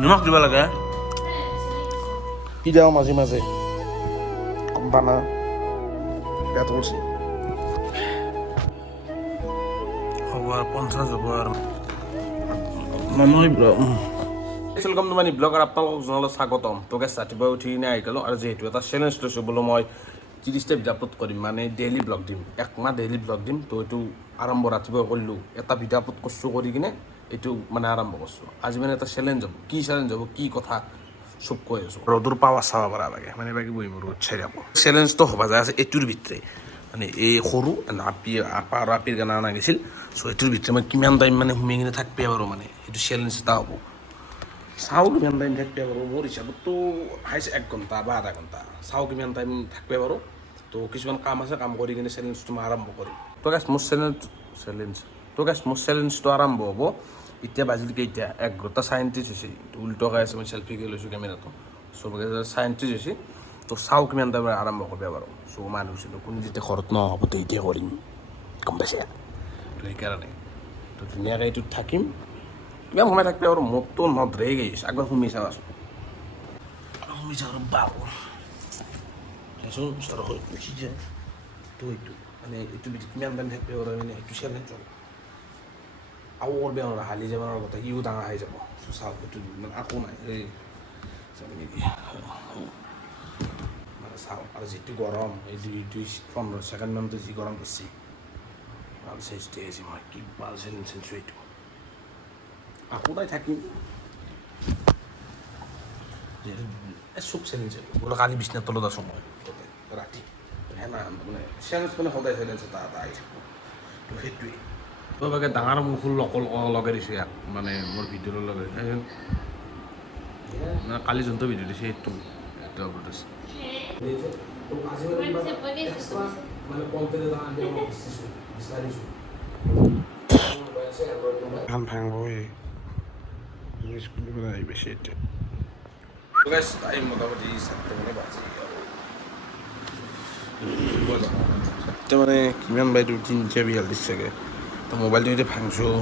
নিমখ দিব লাগে কি দিওঁ মাজে মাজে কম পানা পেট কৰিছে হ'ব আৰু 50 হ'ব আৰু নহয় वेलकम टू माई ब्लग और आपको जनाल स्वागतम तो गैस रातिपुৱা উঠি কিনে আহি গ'লোঁ আৰু যিহেতু এটা চেলেঞ্জ লৈছোঁ বোলো মই 30টা ভিডিঅ' আপলোড কৰিম মানে ডেইলি ব্লগ দিম একমাহ ডেইলি ব্লগ দিম তো এইটো আৰম্ভ ৰাতিপুৱা কৰিলোঁ এটা ভিডিঅ' আপলোড কৰিছোঁ কৰি কিনে এইটো মানে আৰম্ভ কৰিছোঁ আজি মানে এটা চেলেঞ্জ হ'ব কি কথা চব কৈ আছোঁ ৰ'দৰ পাৱাৰ চাব পৰা লাগে মানে বাকী বহিম ৰ'দ চাই থাকোঁ চেলেঞ্জটো হ'ব যায় আছে এইটোৰ ভিতৰে মানে এই সৰু আপা আৰু আপিৰ গান অনা গৈছিল চ' এইটোৰ ভিতৰে মই কিমান টাইম মানে সোমাই কিনে থাকিব পাৰোঁ মানে সেইটো চেলেঞ্জ এটা হ'ব চাওঁ কিমান টাইম থাকিব পাৰোঁ মোৰ হিচাপততো হাইষ্ট 1 ঘণ্টা বা আধা ঘণ্টা চাওঁ কিমান টাইম থাকিব পাৰোঁ তো কিছুমান কাম আছে কাম কৰি কিনে চেলেঞ্জটো মই আৰম্ভ কৰিম তো গেছ মোৰ চেলেঞ্জটো আৰম্ভ হ'ব এতিয়া বাজিল কেইটা 11:37 হৈছে উল্টকাই আছে মই চেল্ফিকে লৈছোঁ কেমেৰাটো চবকে 37 হৈছে তো চাওঁ কিমান টাইম আৰম্ভ কৰিব পাৰোঁ চ' মানুহ হৈছিলোঁ কোন যেতিয়া ঘৰত নহ'ব তো এতিয়া কৰিম গম পাইছে তো সেইকাৰণে তো ধুনীয়াকৈ এইটোত থাকিম কিমান সময় থাকবে আৰু মোকতো নধৰে গৈছে আগত শুমি চাবাচোন বাবু দেচোন ওচৰ হৈ উঠি যায় তো এইটো মানে এইটো কিমান টাইম থাকবে আৰু মানে এইটো চেলেঞ্জ আৰু কৰিব নোৱাৰা হালি যাব নোৱাৰা কথা ইও ডাঙৰ হৈ যাব চাওক এইটো মানে আকৌ নাই এই মানে চাওক আৰু যিটো গৰম এই 15 ছেকেণ্ডমানটো যি গৰম কৰিছে ভাল চেষ্টা হৈছে মই কি ভাল চেলেঞ্জ এইটো আকৌ তাই থাকিম চব চেলেঞ্জ বোলে কালি বিচনাৰ তলত আছোঁ মই ৰাতি সেনা মানে চেলেঞ্জ মানে সদায় চেলেঞ্জ এটা আহি থাকিব তো সেইটোৱেই তো বাকে ডাঙৰ মুখৰ লগাই দিছোঁ ইয়াক মানে মোৰ ভিডিঅ'ৰ লগাই মানে কালি যোনটো ভিডিঅ' দিছে সেইটো আপলোড আছে স্কুল পৰা আহি বেছি এতিয়া টাইম মোটামুটি 7টা মানে বাজি এতিয়া মানে কিমান বাইদেউ 3:42 চাগে তো মোবাইলটো এতিয়া ভাঙছোঁ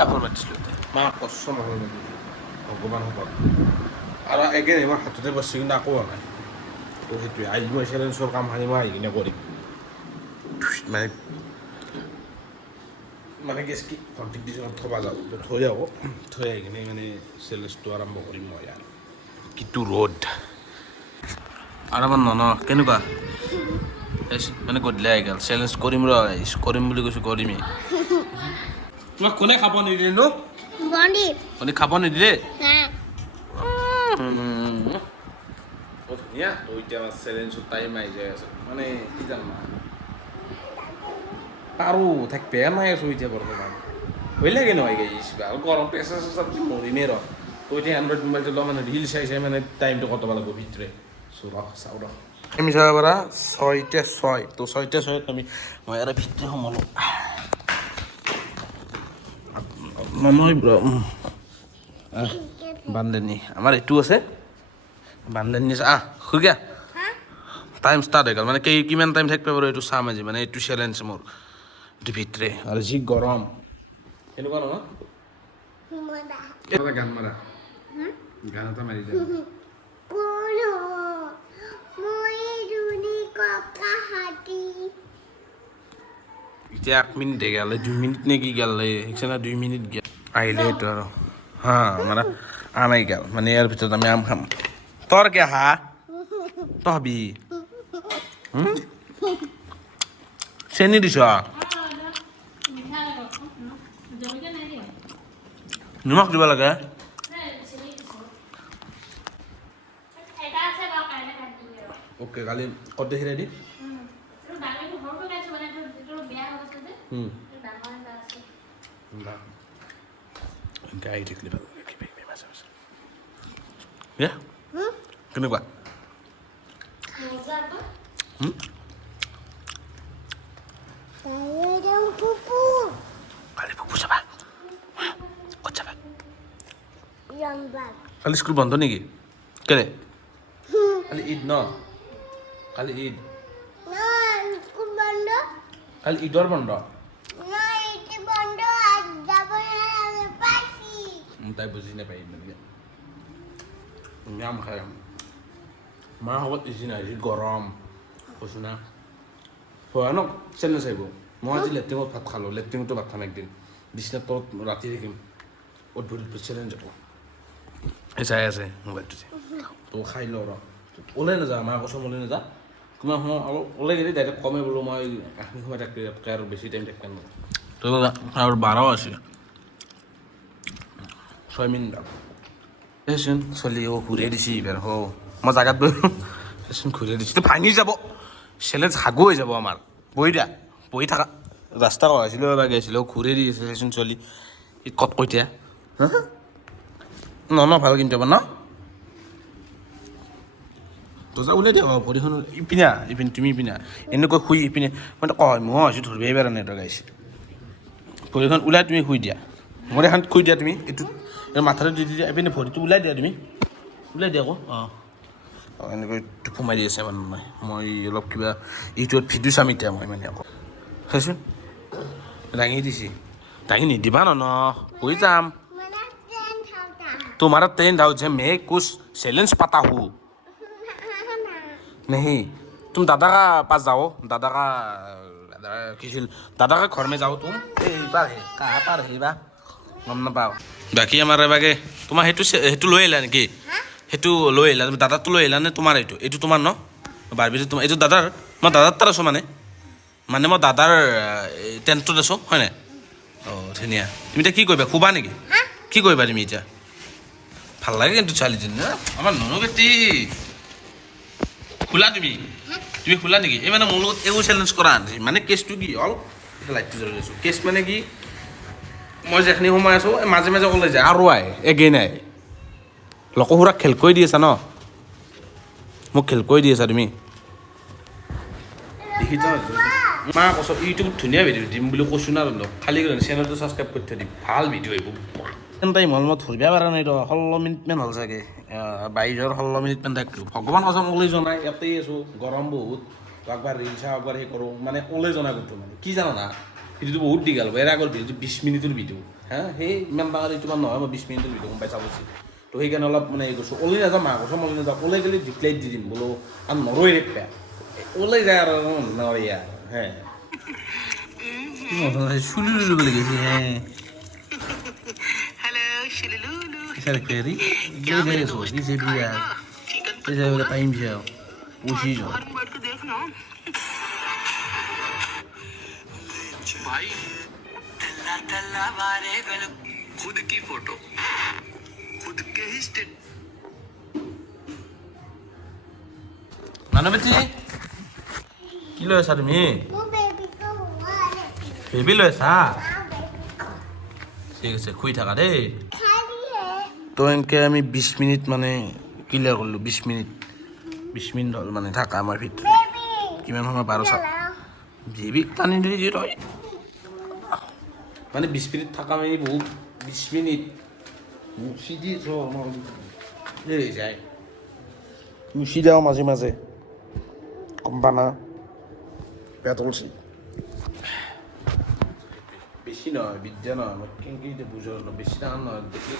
এখন মাতিছিলোঁ মা কষ্ট নহ'ল নেকি ভগৱান সকল আৰু একেই মই হাততে বস্তু কিন্তু আকৌ হোৱা নাই তো সেইটোৱে আজি মই চেলেঞ্জৰ কামখিনি মই আহি কিনে কৰিম মানে গেছ কি ভণ্টিক দিনত থবা যাওঁ থৈ আহোঁ থৈ আহি কিনে মানে চেলেঞ্জটো আৰম্ভ কৰিম মই আৰু কিটো ৰ'দ আৰু আমাৰ কেনেকুৱা মানে গধূলি আহি গ'ল চেলেঞ্জ কৰিম কৰিম বুলি কৈছোঁ কৰিমেই তোমাক কোনে খাব নিদিলে নো কোনে খাব নিদিলে ধুনীয়া তো এতিয়া আমাৰ চেলেঞ্জৰ টাইম আহি যায় আছে মানে কি জানা তাৰো থাকবে নাই আছোঁ এতিয়া বৰ্তমান হৈ লাগে নহয় গাইছিবা আৰু গৰম প্ৰেছাৰ চেছাৰ মৰিমেই ৰ তো এতিয়া এণ্ড্ৰইড মোবাইলটো লোৱা মানে ৰিল চাই মানে টাইমটো কটাব লাগিব ভিতৰে চাওঁ ৰ আমি চাব পাৰা 6:06 তো 6:06 আমি মই আৰু ভিতৰে সোমালোঁ নহয় বান্ধনি আমাৰ এইটো আছে বান্ধনি শুই গা টাইম ষ্টাৰ্ট হৈ গ'ল মানে কিমান টাইম থাকিব বাৰু এইটো চাম আজি মানে এইটো চেলেঞ্জ মোৰ এইটো ভিতৰে আৰু যি গৰম এনেকুৱা নহয় গান মাৰা গান এটা মাৰি যায় এতিয়া 1 মিনিট গেলে 2 মিনিট নে কি গেলে সেইকাৰণে 2 মিনিট গেল আহিলে এইটো আৰু হা মানে আমে গেল মানে ইয়াৰ ভিতৰত আমি আম খাম তোৰ কে হা তহবি চেনি দিছ নিমখ দিব লাগে ওকে কালি কত দেখি ৰেডি গাই থাকিলে ভাল লাগে কেনেকুৱা কালি পুপু যাবা ক'ত যাবা কালি স্কুল বন্ধ নেকি কেলে কালি ঈদ ন কালি ঈদ না স্কুল বন্ধ কালি ঈদৰ বন্ধ না এটি বন্ধ আজ যাব না আমি পাইছি তাই বুজি নাপাই মানে নাম খাই মাৰ লগত ইজি নাই যি গৰম কৈছো না ভয়ানক চেলেঞ্জ আহিব মই আজি লেট্ৰিনত ভাত খালোঁ লেট্ৰিনতো ভাত খাম একদিন বিছনাত তলত ৰাতি থাকিম অদ্ভুত চেলেঞ্জ হ'ব এই চাই আছে মোবাইলটো তো খাই লওঁ ৰ ওলাই নাযা মাৰ কচম ওলাই নাযা কিমান সময় অলপ ওলাই গ'লে ডাইৰেক্ট কমে বোলো মই এইখিনি সময় থাকিলে আৰু বেছি টাইম থাকিব নোৱাৰোঁ তো আৰু 12 আছে 6 মিনিট দেচোন চলি ঘূৰাই দিছে এইবাৰ মই জাগাত দেচোন ঘূৰাই দিছোঁ তো ভাঙি যাব চেলেঞ্জ হাগু হৈ যাব আমাৰ বহি দিয়া বহি থাকা ৰাস্তা কঢ়াইছিলোঁ এবাৰ গৈছিলোঁ ঘূৰাই দি আছে দেচোন চলি ক'ত কৈতিয়া ন ভাল কিন্তু ন তোজা ওলাই দিয়া ভৰিখন ইপিনা ইপিনে তুমি ইপিনা এনেকৈ শুই ইপিনে মই কয় মই হৈছোঁ ধৰিব এইবাৰ নেটৰ গাইছে ভৰিখন ওলাই তুমি শুই দিয়া মোৰ এখন শুই দিয়া তুমি এইটো মাথাটো দি দিয়া এইপিনে ভৰিটো ওলাই দিয়া তুমি ওলাই দিয়া আকৌ এনেকৈ সোমাই দি আছে মানে মই অলপ কিবা ইউটিউবত ভিডিঅ' চাম এতিয়া মই মানে আকৌ চাইছোন দাঙি দিছে দাঙি নিদিবা ন হৈ যাম तुम्हारा ट्रेंड हाउस है मैं कुछ चैलेंज पता हूँ नहीं तुम दादा का पास जाओ दादा का घर में जाओ तुम बार है कहाँ पर है बा गम नापाओ बाकी আমাৰ এবাগে তোমাৰ সেইটো লৈ আহিলা নেকি সেইটো লৈ আহিলা তুমি দাদাৰটো লৈ আহিলা নে তোমাৰ এইটো তোমাৰ ন বাৰবিটো তোমাৰ এইটো দাদাৰ মই দাদাৰ তাত আছোঁ মানে মই দাদাৰ টেণ্টত আছোঁ হয় নাই ধুনীয়া তুমি এতিয়া কি কৰিবা শুবা নেকি কি কৰিবা তুমি এতিয়া ভাল লাগে কিন্তু ছোৱালীজনী না আমাৰ ননু বেটি খোলা তুমি খোলা নেকি এই মানে মোৰ লগত এইবোৰ চেলেঞ্জ কৰা মানে কেছটো কি হ'ল এতিয়া লাইটটো জ্বলাই আছোঁ কেছ মানে কি মই যেইখিনি সময় আছোঁ মাজে মাজে ওলাই যায় আৰু এগেইন আহে লকসুৰাক খেল কৰি দি আছা ন মোক খেল কৰি দি আছা তুমি দেখি মা কৈছ ইউটিউবত ধুনীয়া ভিডিঅ' দিম বুলি কৈছোঁ না খালি চেনেলটো ছাবস্ক্ৰাইব কৰি থৈ দিম ভাল ভিডিঅ' এইবোৰ টাইম হ'ল মই ধৰিব পৰা নাই ৰ 16 মিনিটমান হ'ল চাগে 22-16 মিনিটমান থাকিলোঁ ভগৱান কচম ওলাই যোৱা নাই ইয়াতেই আছোঁ গৰম বহুত একবাৰ ৰিল চাওঁ একবাৰ সেই কৰোঁ মানে ওলাই যোৱা নাই ক'তো মানে কি জানো না ভিডিঅ'টো বহুত দীঘল হ'ব এৰা আগৰ ভিডিঅ'টো 20 মিনিটৰ ভিডিঅ' সেই ইমান ডাঙৰ এইটো নহয় মই 20 মিনিটৰ ভিডিঅ' গম পাই চাব তো সেইকাৰণে অলপ মানে এই কৈছোঁ ওলাই নাযাওঁ মা কৈছোঁ ওলাই নাযাওঁ ওলাই গ'লে ডিক্লাইট দি দিম বোলো আৰু নৰৈ ৰেপা ওলাই যায় আৰু নৰৈ আৰু হে চুলি বুলি কৈছে হে Sarkari, gaya so, किसे भी यार, किसे वाला टाइम जाओ, उसी जो। भाई, तल्ला तल्ला वारे गल, खुद की फोटो, खुद के ही स्टेट। मानो बच्ची, किलो है सर में? बेबी लो है सा? ठीक है, खुई था करे। তো এনেকৈ আমি 20 মিনিট মানে ক্লিয়াৰ কৰিলোঁ 20 মিনিট হ'ল মানে থাকা আমাৰ ভিতৰত কিমান সময় 12 বেবি টানি ধৰি ৰয় মানে 20 মিনিট থাকা মানে বহুত 20 মিনিট মুচি দি যায় মুচি দিওঁ মাজে মাজে গম পা না পেট ওলছি বেছি নহয় বিদ্যা নহয় মই কেনেকৈ বুজো বেছি ডাঙৰ নহয় দেখিলে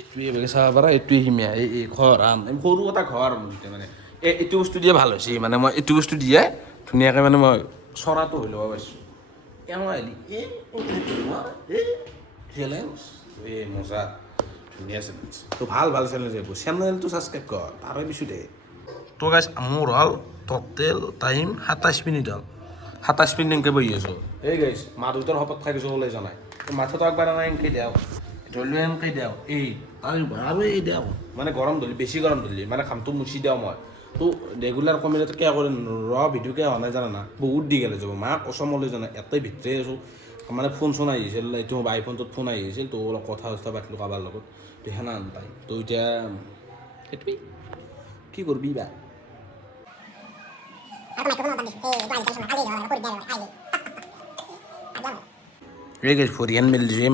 এইটোৱে বেগে চাব পাৰা এইটোৱে হিমীয়া এই ঘৰ সৰু এটা ঘৰ মোৰ মানে এইটো বস্তু দিয়ে ভাল হৈছে মানে মই এইটো বস্তু দিয়ে ধুনীয়াকৈ মানে মই চৰাটো হৈ ল'ব পাৰিছোঁ চেলেঞ্জ এই মজা ধুনীয়া চেলেঞ্জ তো ভাল চেলেঞ্জ এইবোৰ চেনেলটো ছাবস্ক্ৰাইব কৰ তাৰে পিছত দে তো গাইছ মোৰ হ'ল টোটেল টাইম 27 মিনিট হ'ল 27 মিনিট এনেকৈ বহি আছোঁ এই গাইছ মা দেউতাৰ শপত খাই গৈছোঁ ওলাই যোৱা নাই মাথাটো একবাৰ নাই এনেকৈ দিওঁ ধৰিলোঁ এনেকৈ দিওঁ এই তাৰ আৰু এই দিওঁ মানে গৰম ধৰিলে বেছি গৰম ধৰিলে মানে খামটো মুচি দিওঁ মই তো ৰেগুলাৰ কমেডিটো কিয় কৰি ভিডিঅ' কিয় হোৱা নাই জানা না বহুত দি গ'লে যাব মা কচম ওলাই যোৱা নাই এটাই ভিতৰে আছোঁ মানে ফোন চোন আহিছিল এইটো আইফোনটোত ফোন আহিছিল তো অলপ কথা চথা পাতিলোঁ কাৰোবাৰ লগত তো সেনা নাপায় তো এতিয়া সেইটোৱেই কি কৰিবি বা এই গেছি ফৰিয়ান মেলি দিছে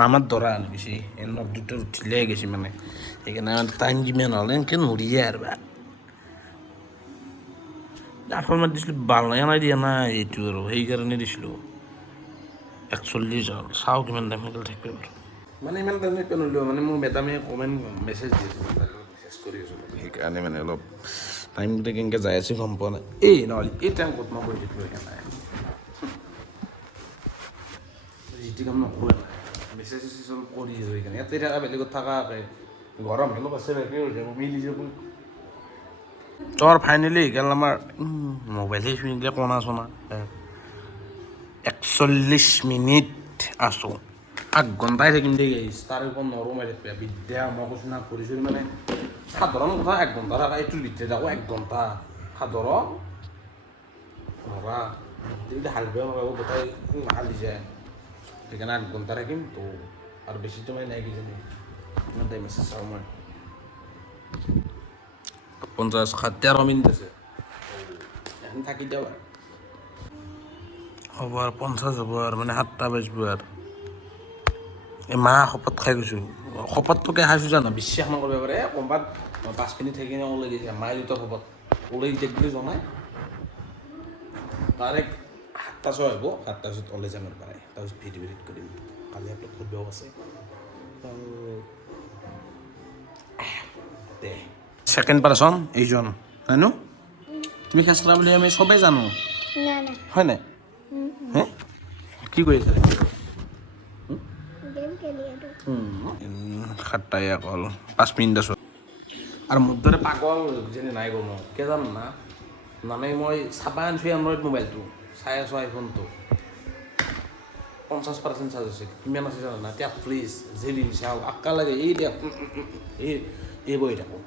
মামাৰ দৰা আনি গৈছে এনে দুটা উঠিলে গেছি মানে সেইকাৰণে টাইম কিমান হ'ল এনেকৈ নৰি যায় আৰু বা আঠল মাৰি দিছিলোঁ বাল নাই নাই দিয়া নাই এইটো আৰু সেইকাৰণে দিছিলোঁ 41 হ'ল চাওঁ কিমান টাইম থাকিব বাৰু মানে ইমান টাইম নলিও মানে মোৰ মেডামে কমেণ্ট মেছেজ দি আছোঁ মেছেজ কৰি আছোঁ সেইকাৰণে মানে অলপ টাইমটো কেনেকৈ যাই আছে গম পোৱা নাই এই নহ'লে এই টাইম ক'ত মই কৰি দিলোঁ নাই যিটো কাম নকৰোঁ মেছেজ চেছেজ অলপ কৰি আছোঁ সেইকাৰণে ইয়াতে থকা বেলেগত থকাকে গৰম অলপ আছে বেলেগ হৈ যাব মিলি যাব তোৰ ফাইনেলি গেল আমাৰ মোবাইলে চুই নিদিলে কণা চনা 41 মিনিট আছোঁ 8 ঘণ্টাই থাকিম দেই গাইছ তাৰ ওপৰত নৰো মাৰি বিদ্যা মই কৈছোঁ না কৰিছোঁ মানে সাধাৰণ কথা 1 ঘণ্টা থকা এইটোৰ ভিতৰত আকৌ 1 ঘণ্টা সাধাৰণ নৰা যদি হাল বেয়া নকৰিব গোটেই হালি যায় সেইকাৰণে 8 ঘণ্টা থাকিম তো আৰু বেছিতো মানে নাই কিজানি ইমান টাইম আছে চাওঁ মই 13 মিনিট আছে এখন থাকি দিওঁ হ'ব আৰু 50 হ'ব আৰু মানে 7টা বাজিব আৰু এই মাহ শপত খাই গৈছোঁ শপতটোকে খাইছোঁ জানো বিশ্বাস নকৰিব পাৰে ক'ৰবাত 5 মিনিট থাকি কিনে ওলাই গৈছে মায়ে দুটা শপত ওলাই যায় বুলি জনাই ডাইৰেক্ট 7টা 6 হ'ব 7টা পিছত ওলাই যাম আৰু পাৰে তাৰপিছত ভিডিঅ' এডিট কৰিম কালি আপলোড কৰিবও আছে দে সেকেন্ড পাৰ্চন এইজন হয় ন তুমি খেচৰা বুলি আমি চবেই জানো হয় নাই হে কি কৰি আছা সাতটাই অকল 5 মিনিট আছোঁ আৰু মোৰ দৰে পাগল যেনে নাই গ'ল মই কিয় জানো না মানে মই চাবা আনিছোঁ এণ্ড্ৰইড মোবাইলটো চাই আছোঁ আইফোনটো 50% চাৰ্জ আছে কিমান আছে জানো না এতিয়া প্লিজ জেলি চাওক আক্কা লাগে এই দিয়া এই বহি থাকোঁ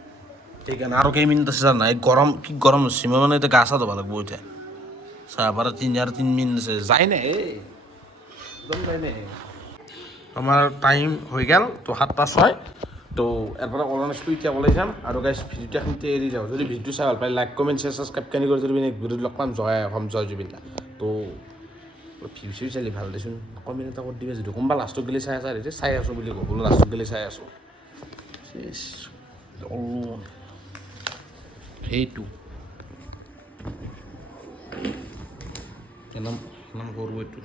সেইকাৰণে আৰু কেইমিনিট আছে জানো এই গৰম কি গৰম হৈছে মই মানে এতিয়া গা চা ধুব লাগিব এতিয়া চাহপাত 3 মিনিট আছে যায় নাই একদম যায় নাই আমাৰ টাইম হৈ গ'ল তো 7টা 6 তো এৰপৰে ওলান আসলে এতিয়া ওলাই যাম আৰু গাইছ ভিডিঅ'টো এখনতে এৰি যাওঁ যদি ভিডিঅ' চাই ভাল পাই লাইক কমেণ্ট শ্বেয়াৰ ছাবস্ক্ৰাইব কেনে কৰি যদি ভিডিঅ'টো লগ পাম জয় অসম জয় জুবিনদা তো ভিউ চিউ চালি ভাল দেচোন কমেণ্ট এটা কৰি দিবা যদি কোনোবা লাষ্টত গেলি চাই আছা এতিয়া চাই আছোঁ বুলি ক'বলৈ লাষ্টত গেলি চাই আছোঁ সেইটো নাম কৰোঁ এইটো